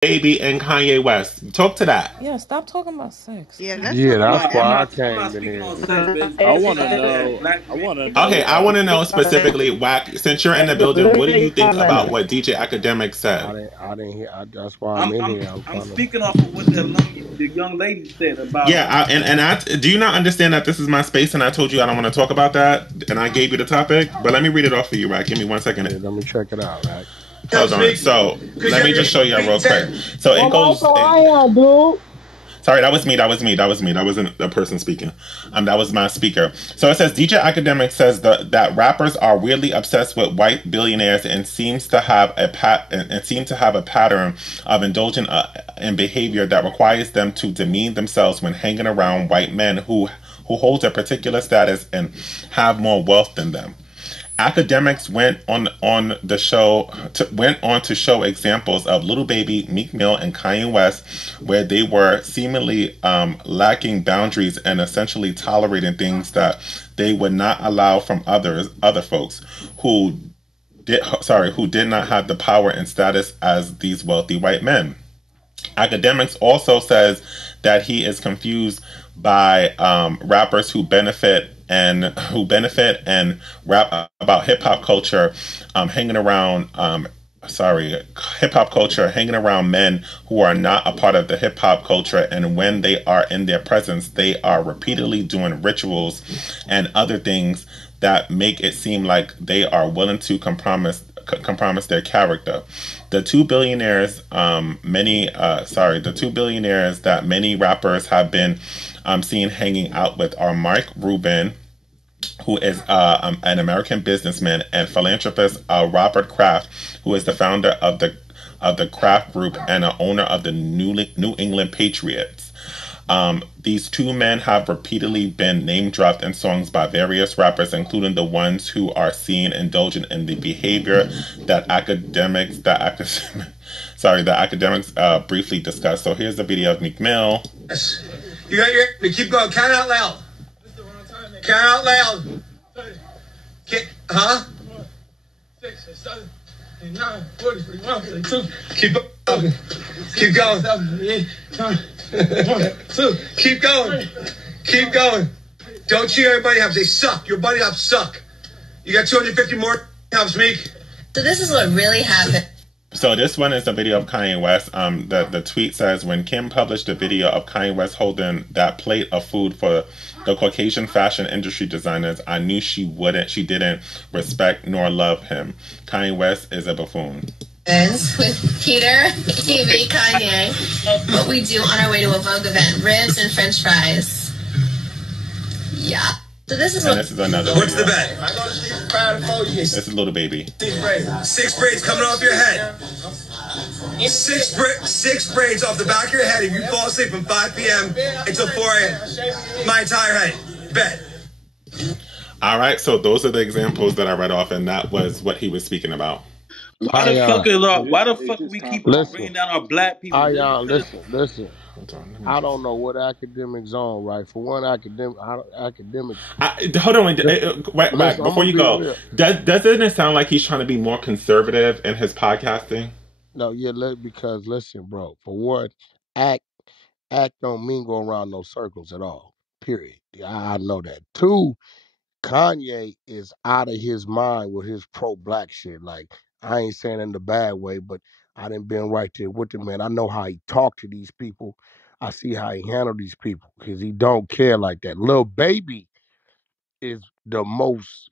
Baby and Kanye West. Talk to that. Yeah, stop talking about sex. Yeah, let's Yeah, talk No, that's about I'm why I not. Wack. I'm not came in speaking here. on sex, baby. I I'm want to saying that know. black I want to men Okay, know. I want to know specifically, Wack, since you're in the building, what do you think about what DJ Academic said? I didn't hear. That's why I'm I'm in I'm here. I'm I'm trying to. speaking off of what the young lady said about. Yeah, do you not understand that this is my space and I told you I don't want to talk about that and I gave you the topic? But let me read it off for you, Wack. Give me 1 second. Yeah, let me check it out. Right. Hold on. So let me just show you real quick. So it goes. Sorry, that was me. That was me. That was me. That wasn't the person speaking. That was my speaker. So it says DJ Academic says that rappers are weirdly obsessed with white billionaires and seem to have a pattern of indulging in behavior that requires them to demean themselves when hanging around white men who hold a particular status and have more wealth than them. Academics went on to show examples of Little Baby, Meek Mill, and Kanye West, where they were seemingly lacking boundaries and essentially tolerating things that they would not allow from other folks who did not have the power and status as these wealthy white men. Academics also says that he is confused by rappers who benefit and rap about hip hop culture, hanging around. Hip hop culture hanging around men who are not a part of the hip hop culture, and when they are in their presence, they are repeatedly doing rituals and other things that make it seem like they are willing to compromise their character. The two billionaires that many rappers have been seen hanging out with are Mark Rubin, who is an American businessman, and philanthropist Robert Kraft, who is the founder of the Kraft Group and an owner of the New England Patriots. These two men have repeatedly been name dropped in songs by various rappers, including the ones who are seen indulging in the behavior that academics briefly discussed. So here's the video of Meek Mill. You got your. Keep going. Count out loud. Count out loud. Huh? 6, 7, 8, 9, 40, 41, 42. Keep going. Keep going. 1, 2. Keep going. Keep going. Don't cheer everybody up. They suck. Your buddy ups suck. You got 250 more helps, Meek. So this is what really happened. So this one is a video of Kanye West. The tweet says, when Kim published a video of Kanye West holding that plate of food for the Caucasian fashion industry designers, I knew she didn't respect nor love him. Kanye West is a buffoon. With Peter, TV, Kanye, what we do on our way to a Vogue event: ribs and French fries. Yeah. So this is another. What's video. the bet? This is Little Baby. 6 braids coming off your head. Six braids off the back of your head if you fall asleep from 5 p.m. until 4 a.m. My entire head. Bet. All right, so those are the examples that I read off, and that was what he was speaking about. Why the fuck we keep on bringing down our black people? Listen. I don't know what academics on, right? For one, academics. Hold on, wait, before you go, doesn't it sound like he's trying to be more conservative in his podcasting? No, yeah, because listen, bro. For one, act don't mean go around no circles at all. Period. I know that. Two, Kanye is out of his mind with his pro-black shit. Like, I ain't saying in the bad way, but I done been right there with the man. I know how he talk to these people. I see how he handle these people because he don't care like that. Lil Baby is the most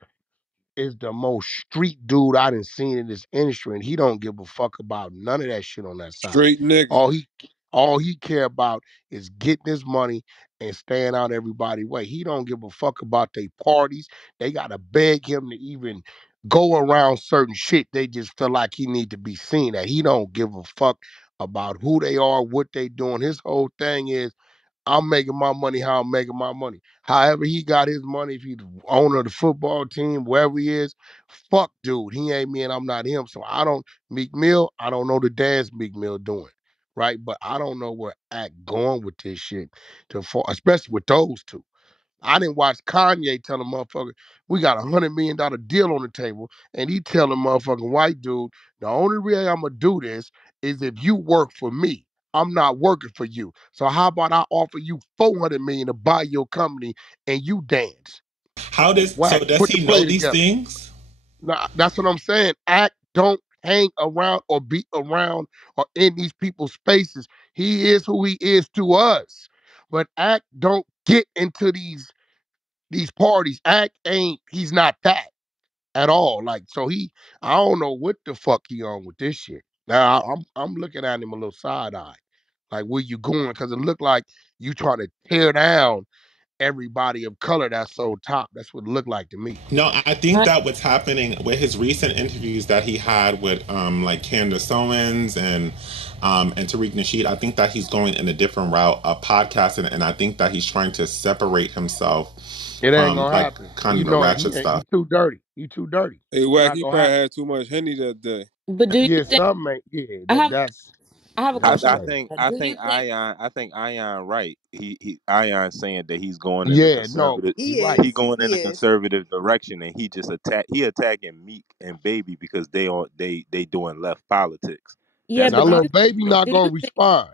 street dude I done seen in this industry, and he don't give a fuck about none of that shit on that side. Street nigga. All he care about is getting his money and staying out everybody's way. He don't give a fuck about their parties. They gotta beg him to even go around certain shit. They just feel like he need to be seen at. He don't give a fuck about who they are, what they doing. His whole thing is, I'm making my money how I'm making my money. However he got his money, if he's the owner of the football team, wherever he is, fuck dude. He ain't me and I'm not him. So Meek Mill, I don't know the dance Meek Mill doing. Right? But I don't know where Act going with this shit, especially with those two. I didn't watch Kanye tell a motherfucker, we got $100 million deal on the table, and he tell a motherfucking white dude, the only way I'm gonna do this is if you work for me, I'm not working for you. So how about I offer you 400 million to buy your company and you dance? Wack, Does put the he know play these together. things? Now, that's what I'm saying. Act don't hang around or be around or in these people's spaces. He is who he is to us. But Act don't get into these parties. Act ain't, he's not that at all. Like, so I don't know what the fuck he on with this shit. Now I'm looking at him a little side eye. Like, where you going? Because it looked like you trying to tear down everybody of color that's so top. That's what it looked like to me. No, I think that what's happening with his recent interviews that he had with like Candace Owens and Tariq Nasheed, I think that he's going in a different route of podcasting, and I think that he's trying to separate himself It ain't from gonna like happen. kind You of the know, ratchet he stuff. too dirty. He too dirty. Hey, It's Wack, not he gonna probably happen. had too much Henny that day. But do you Yeah, think some ain't. Yeah, I have that's I have a I, that's question I for crazy. think you. I Do you think think Ion right. He Ion saying that he's going in the Yeah, no, conservative. he He right. He is. going in He the is. conservative direction, and he attacking Meek and Baby because they doing left politics. yeah, That's but That what do I little you think he's baby doing. not do you gonna think respond.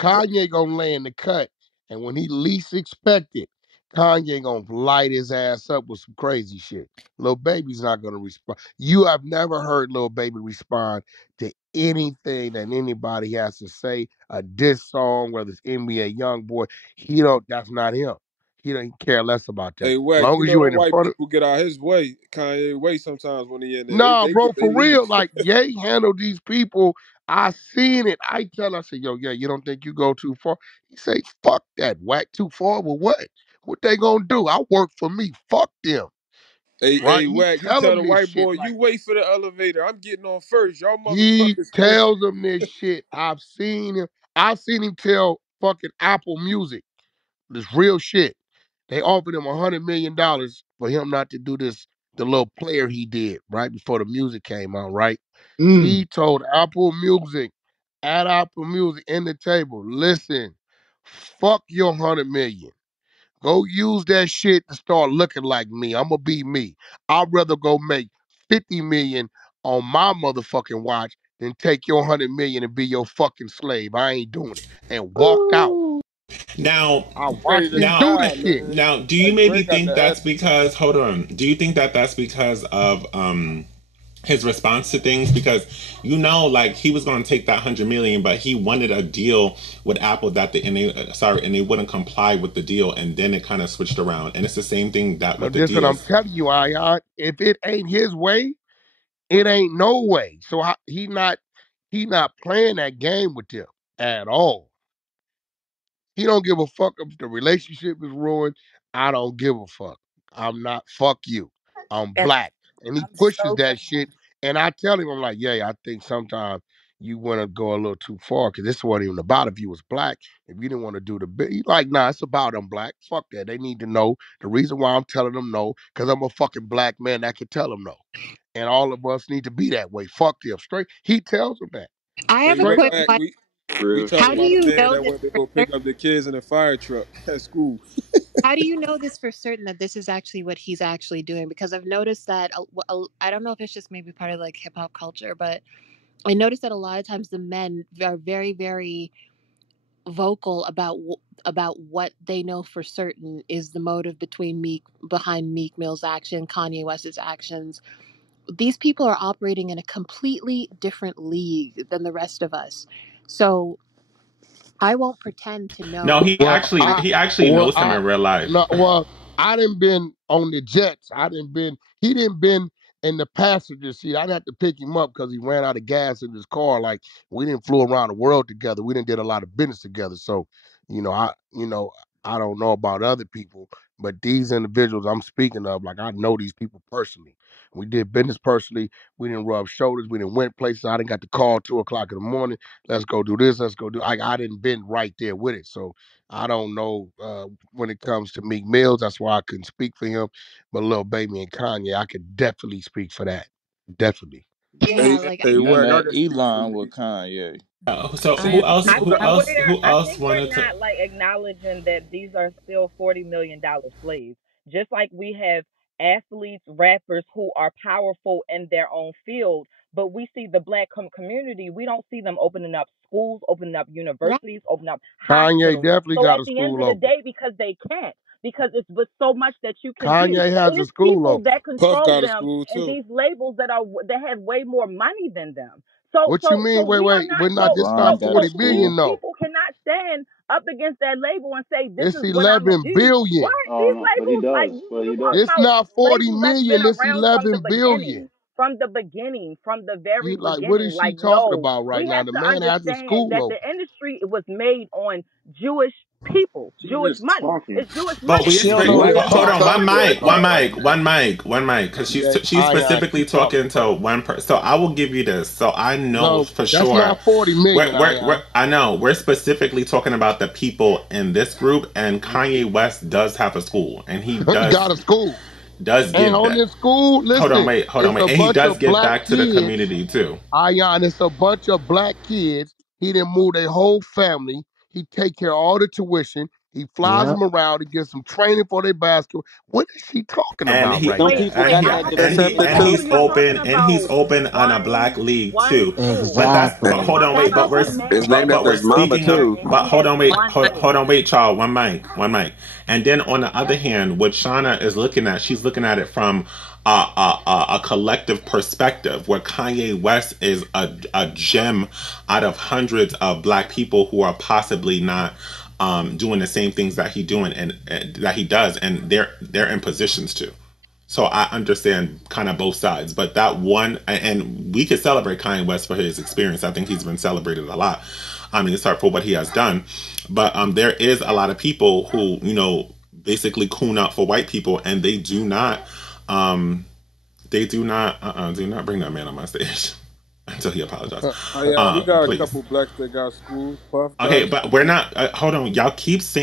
what Kanye gonna lay in the cut, and when he least expect it, Kanye gonna light his ass up with some crazy shit. Little baby's not gonna respond. You have never heard little baby respond to anything that anybody has to say. A diss song, whether it's NBA YoungBoy, he don't. That's not him. He don't care less about that. Hey, Wack, Long you as know you them ain't in white front of. people get out his way, Kanye way sometimes when he in there. Nah, bro, They for real. leave. Like, Ye handle these people. I seen it. I said, yo, yeah, you don't think you go too far? He say, fuck that. Whack too far with what? What they gonna do? I work for me. Fuck them. Hey, Right? He Wack, you tell tell them the this white shit. boy, you Like, wait for the elevator. I'm getting on first. Y'all he motherfuckers pushing. tells them this shit. I've seen him. I've seen him tell fucking Apple Music this real shit. They offered him $100 million for him not to do this, the little player he did right before the music came out, right? He told Apple Music at Apple Music in the table, listen, fuck your 100 million. Go use that shit to start looking like me. I'ma be me. I'd rather go make 50 million on my motherfucking watch than take your 100 million and be your fucking slave. I ain't doing it. And walked out. Now, I He ready watched to him do the slide, shit. man. now, do you Like maybe Drake got think the that's essence. because? Hold on. Do you think that that's because of his response to things? Because like he was going to take that 100 million, but he wanted a deal with Apple and they wouldn't comply with the deal, and then it kind of switched around. And it's the same thing that No, with the this what I'm deals. telling you, Ion. If it ain't his way, it ain't no way. So he not playing that game with them at all. He don't give a fuck if the relationship is ruined. I don't give a fuck. I'm not, fuck you. I'm And black. And he I'm pushes so glad. that shit. And I tell him, I'm like, yeah, I think sometimes you want to go a little too far because this wasn't even about if you was black. If you didn't want to do the bit, he's like, nah, it's about them black. Fuck that. They need to know the reason why I'm telling them no, because I'm a fucking black man that can tell them no. And all of us need to be that way. Fuck them. Straight. He tells them that. I have Hey, a Straight quick up. Wack, question. we Real talking How do shit. about a you man know that this went to for go pick certain? up the kids in a fire truck at school. How do you know this for certain that this is actually what he's actually doing? Because I've noticed that I don't know if it's just maybe part of like hip hop culture, but I noticed that a lot of times the men are very, very vocal about about what they know for certain is the motive behind Meek Mill's action, Kanye West's actions. These people are operating in a completely different league than the rest of us. So I won't pretend to No, know. he Well, actually I he actually well knows him I in real life. no well I didn't been on the jets. I didn't been he didn't been in the passenger seat. I'd have to pick him up because he ran out of gas in his car. Like we didn't flew around the world together. We didn't did a lot of business together. So, I don't know about other people, but these individuals I'm speaking of, like I know these people personally. We did business personally. We didn't rub shoulders. We didn't went places. I didn't got to call 2 o'clock in the morning. Let's go do this. Let's go do. I didn't been right there with it. So I don't know when it comes to Meek Mills. That's why I couldn't speak for him. But Lil Baby and Kanye, I could definitely speak for that. Definitely. Yeah, Hey, like hey, And Wack, I that can speak for Elon with me. Kanye. So I who else? I Who I else? Who I else think we're wanted to? not like acknowledging that these are still $40 million slaves. Just like we have athletes, rappers who are powerful in their own field, but we see the black community. We don't see them opening up schools, opening up Right. universities, opening up Kanye hospitals. definitely So got at a the end school of the open. day, because they can't, because it's with so much that you can do, Kanye has it a is school people open. that Puff control got a them school and too. these labels that have way more money than them. So What you mean? we are Wait. not But not this not so 40 these billion though. people cannot stand up against that label and say this It's is what I'm gonna 11 do. What billion. these labels like you talking It's about not 40 labels that's been million. It's around from the 11 billion. beginning, from the very You like, what beginning. is she Like, talking no, about right we now? have The to man has a understand school that the open. industry was made on Jewish people, Jewish money. It's Jewish But money. we She don't So know but what hold she on, one talking mic, about right now. because she's Ion, specifically keep talking, talking to bro. one person. So I will give you this. So I know No, for that's sure. not 40 million, Ion. I know we're specifically talking about the people in this group, and Kanye West does have a school, and he He got a school. And give on back. this school, listen, Hold on, it's wait, a and he bunch does of give black back to the kids. community too. Ion, it's a bunch of black kids. He didn't move their whole family. He take care of all the tuition. He flies Yep. them around. He gets some training for their basketball. What is she talking And about he right Some now? people got I that have to to accept it say, too. so you're talking he's about open on a black one league too. But that's Exactly. but hold on, wait, but we're one It's man, named but after we're his mama speaking of too. and but he hold has on, wait, one hold league. on, wait, Charles, one mic. And then on the other hand, what Shauna is looking at, she's looking at it from a collective perspective, where Kanye West is a gem out of hundreds of black people who are possibly not doing the same things that and that he does, and they're in positions to. So I understand kind of both sides, but that one, and we could celebrate Kanye West for his experience. I think he's been celebrated a lot. I mean, sorry for what he has done, but there is a lot of people who basically coon out for white people, and um, do not bring that man on my stage until he apologizes. We got a Please. couple blacks that got schools. Puff Okay, does. but we're not. Hold on, y'all keep saying.